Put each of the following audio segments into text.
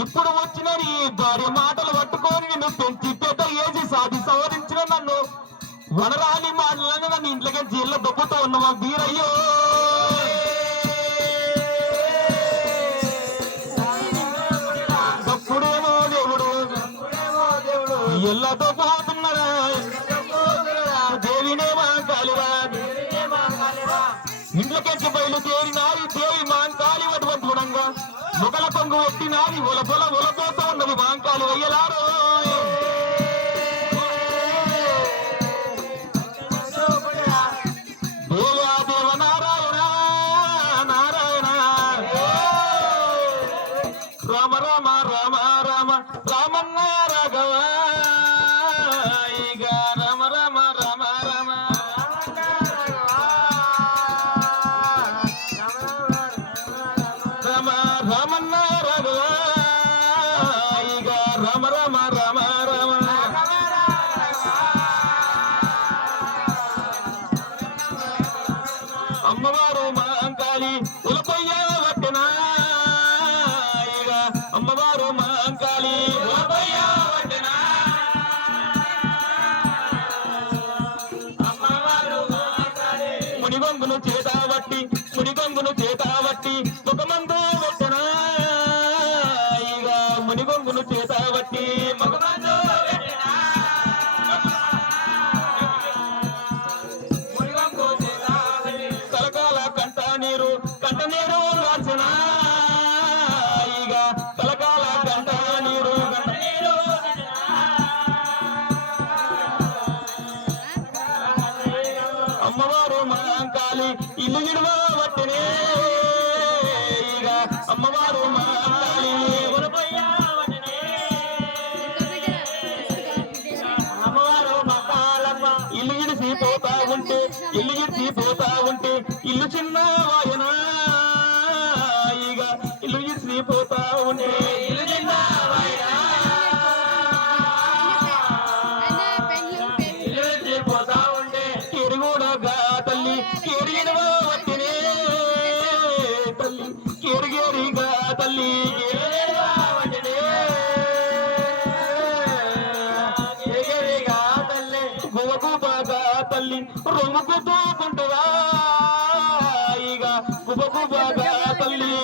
ఇప్పుడు వచ్చిన నీ భార్య మాటలు పట్టుకొని నిన్ను పెంచి పెద్ద ఏజీ సాధి సవరించిన నన్ను వనరాని మాటలను నన్ను ఇంట్లోకి జీల్లో దొబ్బుతూ ఉన్నవా వీరయ్యో. దప్పుడేమో దేవుడు ఎల్లతో పోతున్నాడా దేవినేమా కాలివా ఇంట్లోకెచ్చి బయలుదేరినారి దేవి మాంకాలి అటువంటి గుణంగా మొగల పొంగు ఒట్టినారి ఒలపొల ఒలపోతూ ఉన్నది మాంకాలి వయ్యలారో. దేవాదేవ నారాయణ నారాయణ రామ రామ రామ రామ రామన్న రాఘవ ఇక రామ రామ రామ రామ రామ రామన్న రాఘవ ఇక రామ రామ రామ రామ అమ్మవారు మాంకాళి ఉలపయ్య వట్టెనా ఇక అమ్మవారు మాంకాళి ఉలపయ్య వట్టెనా మునిగొంగును చేతావట్టి మునిగొంగును చేతావట్టి ఒక మందు వట్టెనా ఇక మునిగొంగును చేతావట్టి మగ మందు కంట నీరు రాసిన ఇక తలకాల కంట నీరు అమ్మవారు మాంకాళి ఇల్లు గిడవ వట్టెనే ఇక అమ్మవారు మాంకాళి అమ్మవారు మాంకాలమ్మ ఇల్లు గిడిసి పోతా ఉంటే ఇల్లు గిడిసి పోతా ఉంటే ఇల్లు చిన్న వాయన ఇక ఇల్లు గిడిసి పోతా ఉంటే ఇల్లు చిన్న వాయన ఇల్లు గిడిసి పోతా ఉంటే కెరుగుడగా తల్లి కెరిగినవా వట్టినే తల్లి కెరిగేరిగా తల్లి గుబగుబగా తల్లి రొమ్ముకుతూకుంటురా ఇక గుబగుబగా తల్లి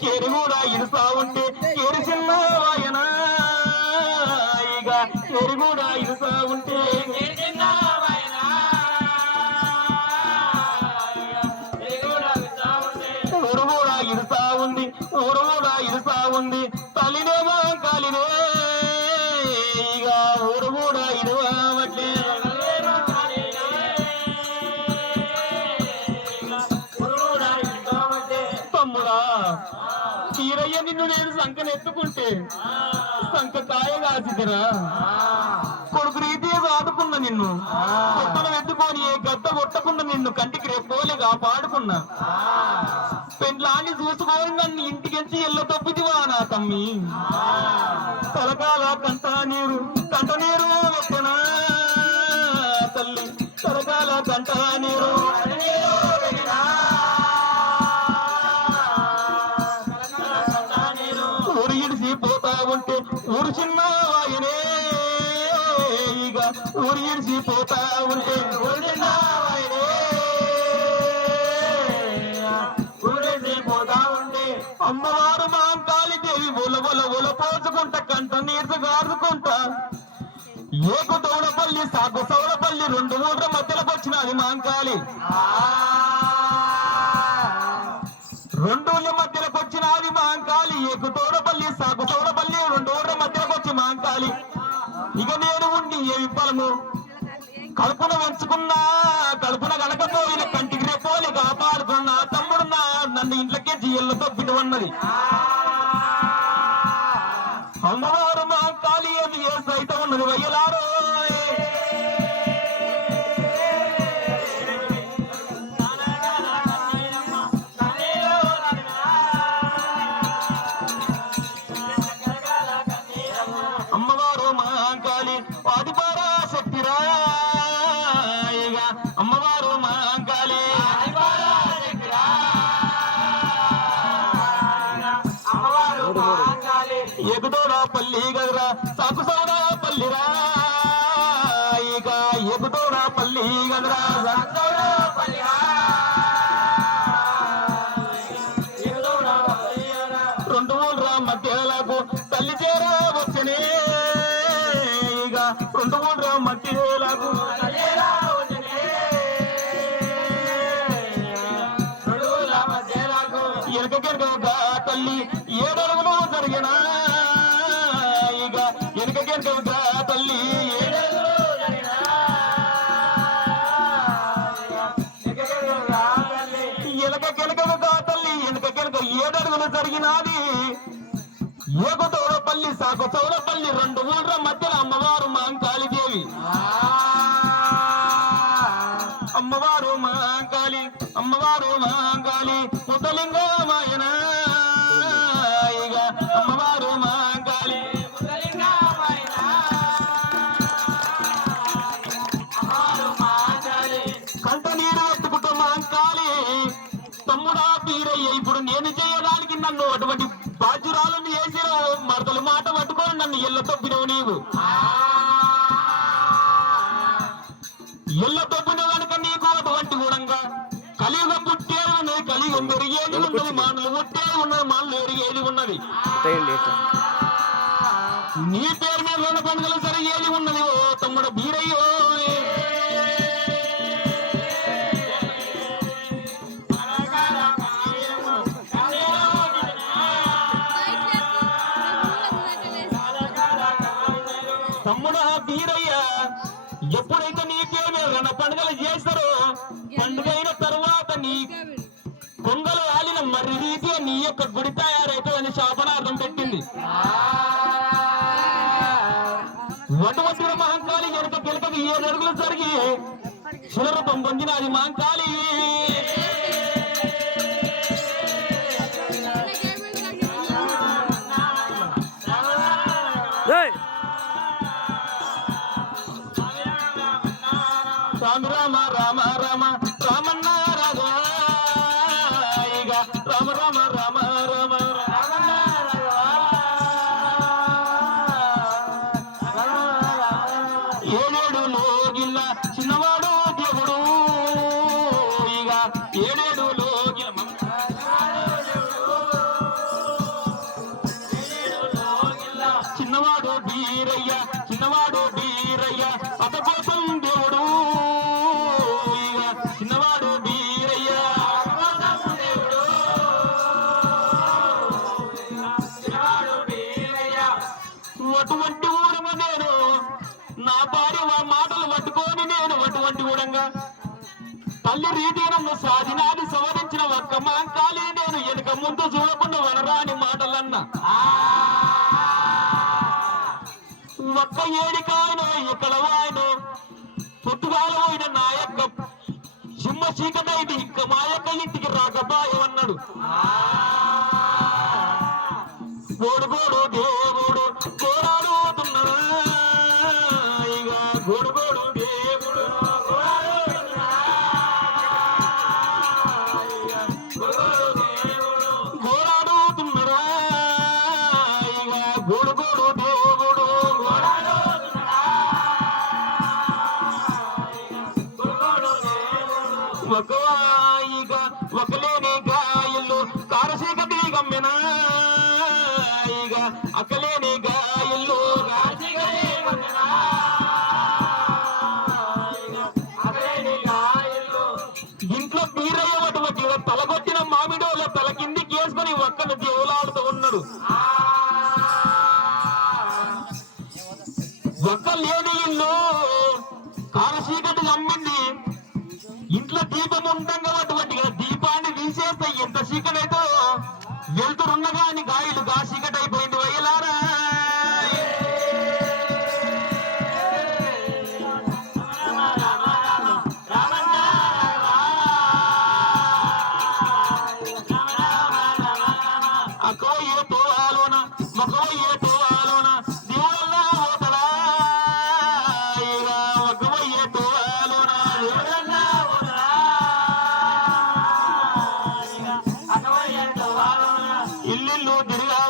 కేరి కూడా ఇడుస్తా ఉంటే కేరి చిన్న వాయన ఇక కేరి కూడా ఇడుస్తా ఉంటే ఊరు కూడా ఇడుస్తా ఉంది ఊరు కూడా ఇడుస్తా ఉంది తల్లినేమో కాలినే ఇక ఊరు కూడా ఇడవట్లే తమ్ముడా తీరయ్య నిన్ను నేను సంకనెత్తుకుంటే సంక కాయ కాసిదరా కొడుకు రీతి ఆదుకున్న నిన్ను కొట్టను ఎత్తుకొని గడ్డ కొట్టకుండా నిన్ను కంటికి రేపోలే కాపాడుకున్నా పెండ్లాన్ని చూసుకొని నన్ను ఇంటికెంచి ఎల్ల తప్పిదివా నా తమ్మి తలకాల కంట నీరు వట్టనా తల్లి తలకాల కంట నీరు ఊరు ఇడిసి పోతా ఉంటే ఊరు చిన్న వాయనే ఇక ఊరు ఇడిసి పోతా ఉంటే ఊరు చిన్న వాయనే పోతా ఉంటే అమ్మవారు మాంకాళి దేవి ఒల పోసుకుంటా కంట నీరు గారుకుంటా ఏకు దౌడపల్లి సాగు సౌడపల్లి రెండు ఊళ్ళ మధ్యలోకి వచ్చినది మాంకాళి రెండు ఊళ్ళ మధ్యలోకి వచ్చినది మాంకాళి ఏకు తోడపల్లి సాగు సౌడపల్లి రెండు ఊళ్ళ మధ్యలోకి వచ్చి మాంకాళి ఇక నేను ఉండి ఏ విప్పలము కడుపున వంచుకున్నా కడుపున కనకపోయిన కంటికి రేపోలి కాపాడుకున్నా తమ్ముడున్నా నన్ను ఇంట్లోకే జీఎల్లతో పిటువన్నది అమ్మవారు మా కాళీ అని ఏ సైతం ఉన్నది వయ్యలారో అమ్మవారు మా కాళీ ఆదిపరాశక్తిరా అమ్మవారు మాంకాళి గదరా సాకు సౌడ పల్లిరా ఇక ఎక్కుతోడ పల్లి గదరా రెండు ఊళ్ళ మధ్యలకు తల్లి చేరా వచ్చనే ఇక రెండు ఊళ్ళ మధ్యలకు ఎనకకెనక తల్లి ఏడరుగులు జరిగిన ఇక ఎనకకెనక తల్లి ఎనకకెనక తల్లి ఎనకకెనక ఏడరుగులు జరిగినది ఏకతోడపల్లి సాకు చౌడపల్లి రెండు ఊళ్ళ మధ్యలో అమ్మవారు మాంకాళిదేవి అమ్మవారు మాంకాళి అమ్మవారు మాంకాళి ముద్దలింగమాయన ఇక అమ్మవారు మాంకాళి కంట నీరు ఎత్తుకుంటూ మాంకాళి తమ్ముడా పీరయ్య ఇప్పుడు నేను చేయడానికి నన్ను అటువంటి బాధ్యురాలను వేసిన మరదలు మాట పట్టుకొని నన్ను ఎల్ల తొప్పినవు నీవు ఎల్ల తొప్పిన కనుక నీకు అటువంటి గుణంగా కలియుగం పుట్టేది ఉన్నది కలియుగం పెరిగేది ఉన్నది మానలు పుట్టేది ఉన్నది మానలు ఎరిగేది ఉన్నది నీ పేరు మీద రెండు పండుగలు జరిగేది ఉన్నది ఓ తమ్ముడు బీరయ్యో తమ్ముడా బీరయ్య ఎప్పుడైతే నీ పేరు మీద రెండు పండుగలు చేస్తారో పండుగ అయిన తర్వాత నీ కొంగలు ఆలిన మర్రి రీతిగా నీ యొక్క గుడి తయారైతుందని శాపనార్థం పెట్టింది వటువటుల మహంకాళి వెనుక గెలుకకి 7 అడుగులు జరిగి శిలరూపం పొందిన అది మహంకాళి రామ రామ రామ రామన్న రాఘవ ఇక రామ రామ రామ రామ ఏడేడు లోగిల్ల చిన్నవాడు దేవుడు ఇక ఏడేడు లోగిల్ల చిన్నవాడు బీరయ్య చిన్నవాడు బీరయ్య అత కోసం దేవుడు చిన్నవాడు బీరయ్య అటువంటి ఊడమ నేను నా భార్య మాటలు పట్టుకొని నేను అటువంటి ఊడంగా తల్లి రీతి నన్ను సాధినాన్ని సవరించిన ఒక్క మాంకాళి నేను వెనుక ముందు చూడకుండా వనరాని మాటలన్నా ఒక్క ఏడికాయను ఇక్కడ వాయను పొద్దుగాల పోయిన నా యొక్క సింహ చీకటైది ఇక మా యొక్క ఇంటికి రాకపాయమన్నాడు గోడుగోడు దేవుడు కోరాడుతున్నాడు ఇక గోడుగోడు దేవుడు గోరాడుతున్నాడా ఇక గోడుగోడు దేవుడు ఇక ఒకలేని గాయలు కారసీకటి గమ్మెనా ఇక అక్కలేని గాయలు ఇంట్లో బీరయ్యటువంటి తలగొట్టిన మామిడోల తల కిందికి వేసుకొని ఒక్కను దేవులాడుతూ ఉన్నాడు ఒక్క లేని ఇల్లు కారసీకటి గమ్మింది ఇంట్లో దీపం ఉండగా అటువంటి దీపాన్ని తీసేస్తే ఎంత చీకటైతే వెళ్తురున్నగా అని గాయలు గా చీకటైపోయింది వయ్యలారా అక్కవయ్యే తోవాలోన మగవయ్యే తోవాలోన దేవుళ్ళ ఓతడా ఒక్కవయ్యే తోవాలోన ఇల్లు తిరిగా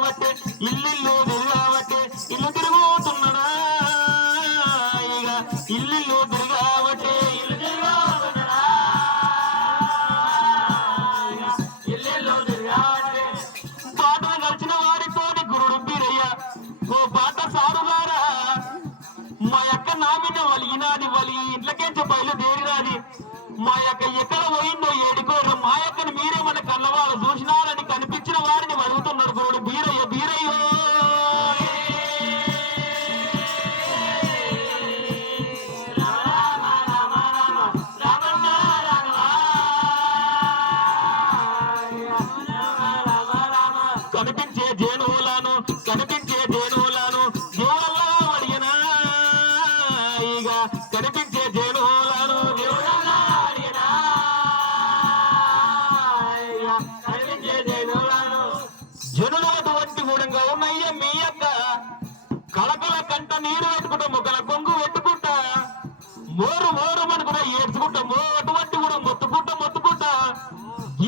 కంట నీరు పెట్టుకుంటా మొక్కల కొంగు పెట్టుకుంటా మోరు మోరు మనకున్నా ఏడ్చుకుంటా అటువంటి కూడా మొత్తుకుంటా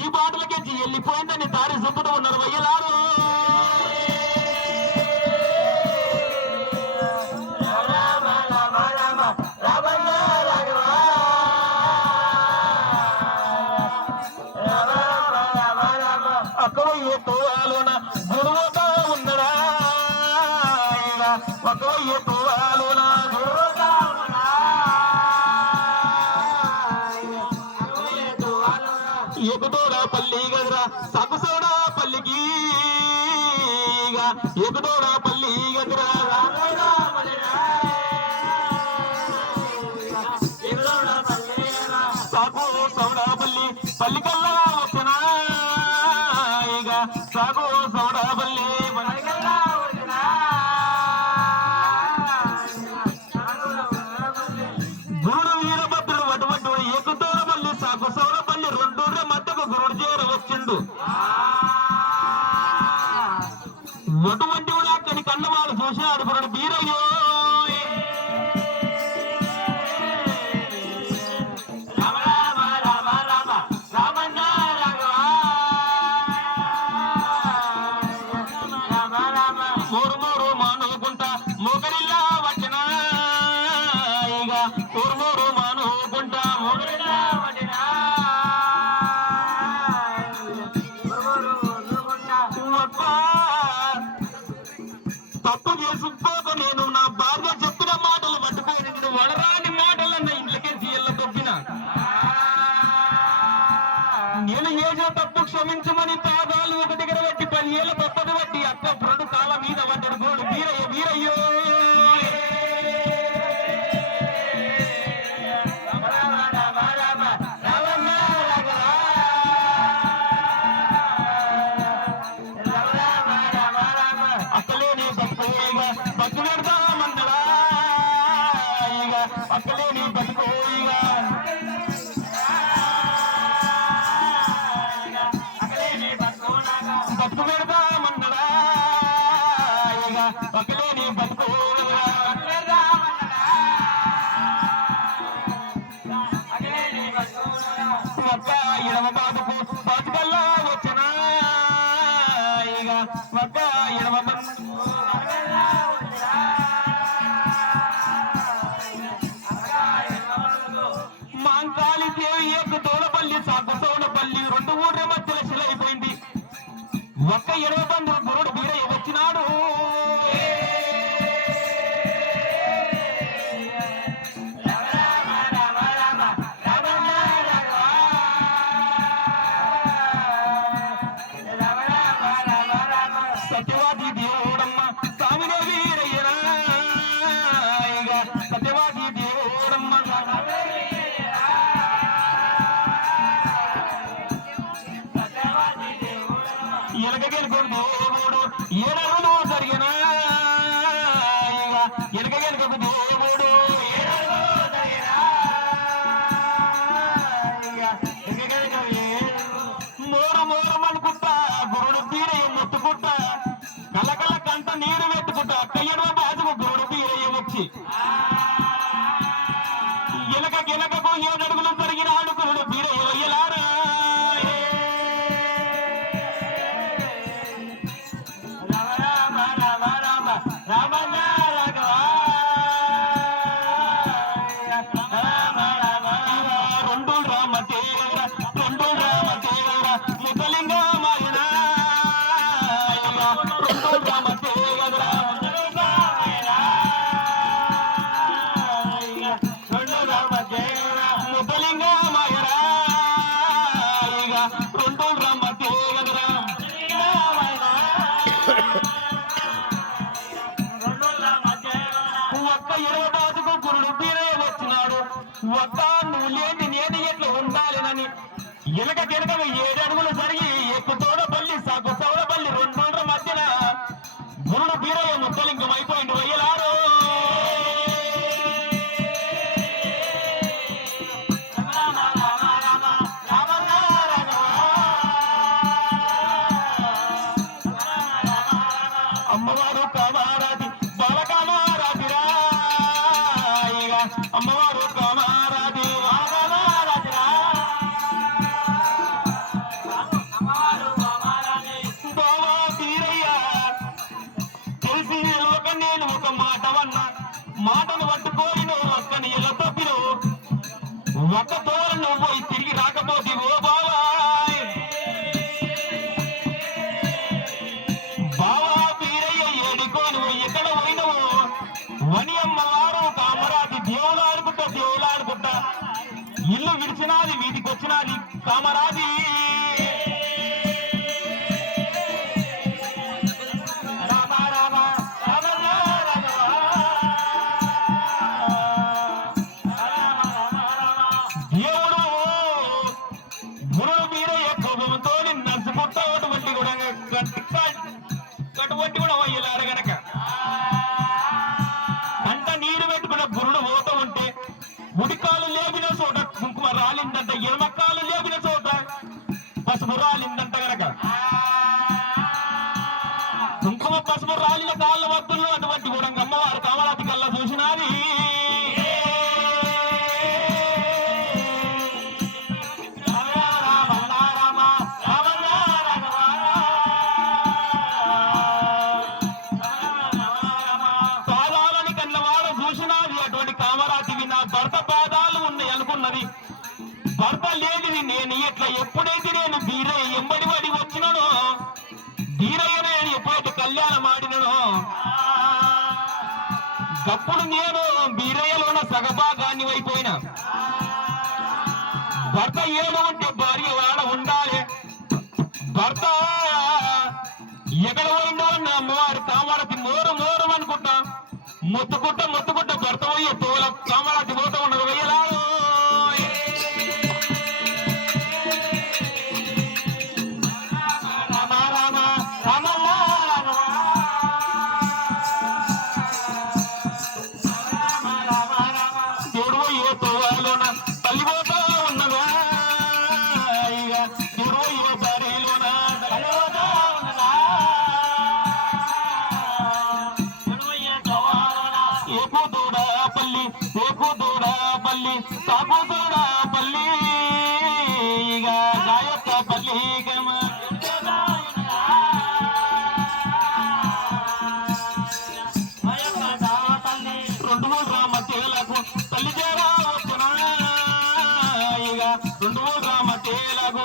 ఈ బాటలకెచ్చి వెళ్ళిపోయిందని దారి చెప్పుతూ ఉన్నారు వయ్యలారు. అక్కవయ్యే తోవాలోన గురువుగా ఉన్నడా అక్కవయ్యే తోవాలోన ఎగుదోడా పల్లి గదరా సగుసోడా పల్లికి ఎగుదోడా పల్లి గదరా సాగు సౌడా పల్లి పల్లికల్లా వచ్చినా సాగు సౌడా పల్లి పల్లికల్లా వచ్చినా గురుడు వీరభద్రుడు వటువటు ఎక్కుతోడ పల్లి సాగు సౌడ పల్లి రెండూర్ల మధ్యకు గురుడు చేర వచ్చిండు. అటువంటి కూడా అక్కడి కన్నవాళ్ళు చూసినాడు గురుడు బీరయ్యో తప్పు చేసుకోక నేను నా భార్య చెప్పిన మాటలు పట్టుకొని వడరాని మాటలన్న ఇంట్లోకే జీఎల్ల తొప్పిన నేను ఏదో తప్పు క్షమించమని తాగాలు ఒక దగ్గర పెట్టి 10 ఏళ్ళ తప్పదు బట్టి అక్క రెండు కాళ్ళ మీద పడ్డాడు గోడు వీరయ్య వీరయ్యో అక్కలేని బతుకోయిగా బతుకు పెడదామన్నడా అక్కలేని బతుకోయిగా ఒక్క ఎడమ బాబుకు బతుకల్లా వచ్చినా ఇక ఒక్క ఎడమ మాంకాళి దేవి యొక్క తోడపల్లి సాగుసోడపల్లి రెండు ఊర్ల మధ్యలో శిలైపోయింది. ఒక్క 20 మంది గురుడు బీరయ్య వచ్చినాడు. సత్యవాది దేవుడమ్మ స్వామినే వీరయ్యరా సత్యవాది దేవుడమ్మ ఎనకగెనుకొని దేవుడు ఏడడుగులు జరిగినా ఎనకగెనుకకు దేవుడు మోరు మోరమనుకుంటా గురుడు బీరయ్య మొత్తుకుంటా కలకల కంట నీరు పెట్టుకుంటా కయ్యడవ బాజుకు గురుడు బీరయ్య వచ్చి ఎనకకు 7 అడుగులు జరిగినాడు గురుడు బీరయ్య వయ్యలారా ఒక్క 20 బాజుకు గురుడు బీరయ్య వచ్చినాడు. ఒక్క నువ్వు లేని నేను ఎట్లా ఉండాలినని ఎనక 7 అడుగులు జరిగి ఎక్కుతోడపల్లి సాగు సౌడపల్లి రెండూళ్ళ మధ్యన గురుడు బీరయ్య ముద్దలింగం అయిపోయింది వయ్యలారు. అమ్మవారు కామారాది బాలకామారాది మాటను పట్టుకోను అక్కని ఎలా తప్పిను ఒక్క తోలు నువ్వు పోయి తిరిగి రాకపోతే ఓ బావా బావా వీరయ్య ఏడుకో నువ్వు ఎక్కడ పోయినవు వని అమ్మవారు కామరాజు దేవులాడుకుంటా ఇల్లు విడిచినాది వీధికి వచ్చినది కామరాజీ అటువంటి కూడా ఇలా గనక కంట నీరు పెట్టుకున్న గురుడు పోతూ ఉంటే ముడికాలు లేపిన చోట కుంకుమ రాలిందంట ఎడమకాలు లేపిన చోట పసుపు రాలిందంట గనక కుంకుమ పసుపు రాలిన కాళ్ళ వద్దులు అటువంటి కూడా అమ్మవారు కామరాతి కల్లా చూసినది భర్త లేనిది నేను ఎట్లా ఎప్పుడైతే నేను బీరయ్య ఎంబడి పడి వచ్చినానో బీరయ్య నేను ఎప్పుడైతే కళ్యాణం ఆడినో అప్పుడు నేను బీరయ్యలోన సగభాగాన్ని అయిపోయినా భర్త ఏదో ఉంటే భార్య వాడ ఉండాలి భర్త ఎక్కడ పోయిందో అన్న అమ్మవారు కామరాతి మోరు మోరు అనుకుంటా మొత్తుకుంటా భర్త పోయే తోల కామరాతి పోతూ ఉండదు వెయ్యలాడు పల్లి గాయొక్క పల్లి రెండు మూడు రామ తేలకు తల్లి చేరా వచ్చిన ఇక రెండు మూడు రామ తేలకు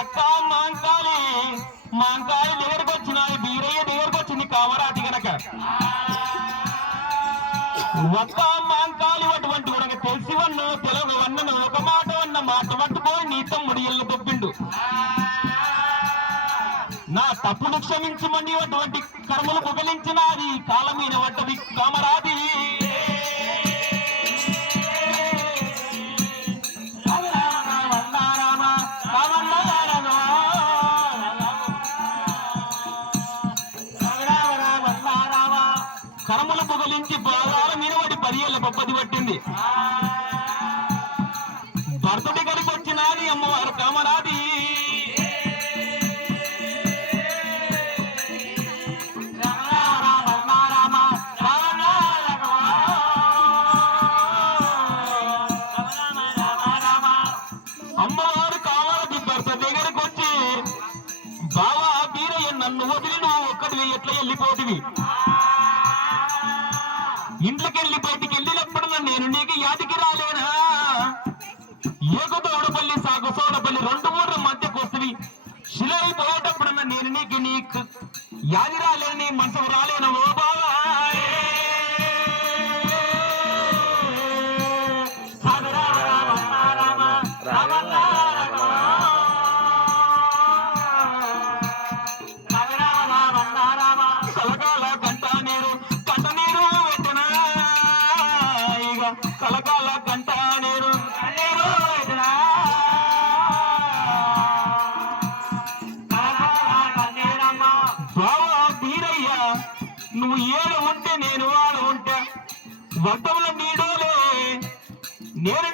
అక్క మాంకాలి దగ్గరకు వచ్చినాయి బీరయ్య దగ్గరకు వచ్చింది కామరాతి గనక ఒక్క మాంకాలి అటువంటి కూడా తెలిసి వన్ను తెలుగు వన్నను ఒక మాట వన్న మాట పట్టుకొని నీ తమ్ముడు ఇల్లు దొబ్బిండు నా తప్పును క్షమించమని అటువంటి కర్మలు పుగలించినది కాలం మీద పడ్డది కామరాది కర్మలు పుగలించి బాధాల మీనబడి 10 ఏళ్ళ పప్పది పట్టింది భర్త దగ్గరికి వచ్చినది అమ్మవారు కామరాది అమ్మవారు కామరాది భర్త దగ్గరికి వచ్చి బావా బీరయ్య నన్ను వదిలి నువ్వు ఒక్కడివి ఎట్లా వెళ్ళిపోతివి ఇంట్లోకెళ్ళి బయటికి వెళ్ళినప్పుడు నేను నీకు యాదికి రాలేనా ఏకతోడపల్లి సాగుసోడపల్లి 2 ఊర్ల మధ్యకు వస్తుంది శిల అయిపోయేటప్పుడు నేను నీకు యాది రాలేను నీ మనసు రాలేను ఓ బావా కలకాల గంట నీరు బావా బీరయ్య నువ్వు ఏడు ఉంటే నేను వాడు ఉంటా వర్తంలో నీడోలే నేను